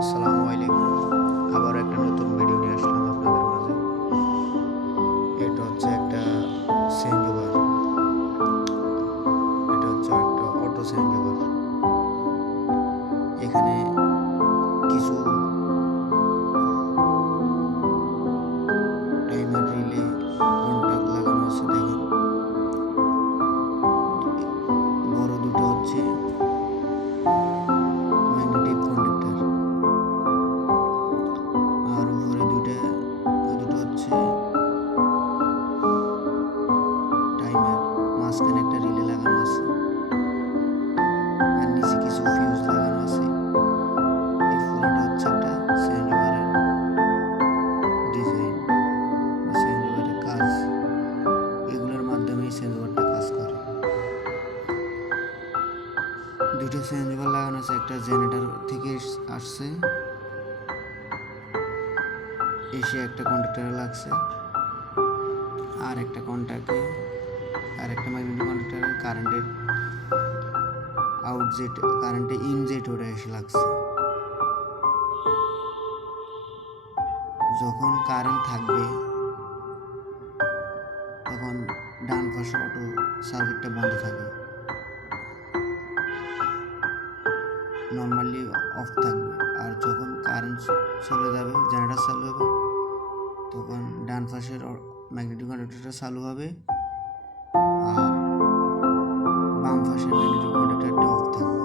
আসসালামু আলাইকুম। আবার একটা নতুন ভিডিও নিয়ে আসলাম আপনাদের মাঝে। এটা হচ্ছে একটা চেঞ্জ ওভার। এটা হচ্ছে একটা অটো চেঞ্জ ওভার। এখানে কিছু টাইমার রিলে কন্টাক্ট লাগানো আছে দেখেন। বড় দুটো হচ্ছে ম্যাগনেটিক কন্ডাক্টর, আর উপরে দুটো হচ্ছে টাইমার। মাঝখানে একটা রিলে লাগানো আছে, আর নিচে কিছু ফিউজ লাগানো আছে। এই পুরোটা হচ্ছে একটা চেঞ্জ ওভারের ডিজাইন বা চেঞ্জ ওভারের কাজ। এগুলোর মাধ্যমেই চেঞ্জ ওভারটা কাজ করে। দুটো চেঞ্জ ওভার লাগানো আছে, একটা জেনারেটর থেকে আসছে, এসে একটা কন্ডাক্টরে লাগছে, আর একটা কন্টাক্টে আর একটা ম্যাগনেটিক কন্ডাক্টরে কারেন্টের আউট জেট কারেন্টে ইন জেট ওটা এসে লাগছে। যখন কারেন্ট থাকবে তখন ডান পাশে অটো সার্কিটটা বন্ধ থাকে, নর্মালি অফ থাকবে। আর যখন কারেন্ট চলে যাবে, জেনারেটর চালু হবে, তখন ডান পাশের ম্যাগনেটিক কন্ডাক্টরটা চালু হবে, আর বাম পাশের ম্যাগনেটিক কন্ডাক্টরটা অফ থাকবে।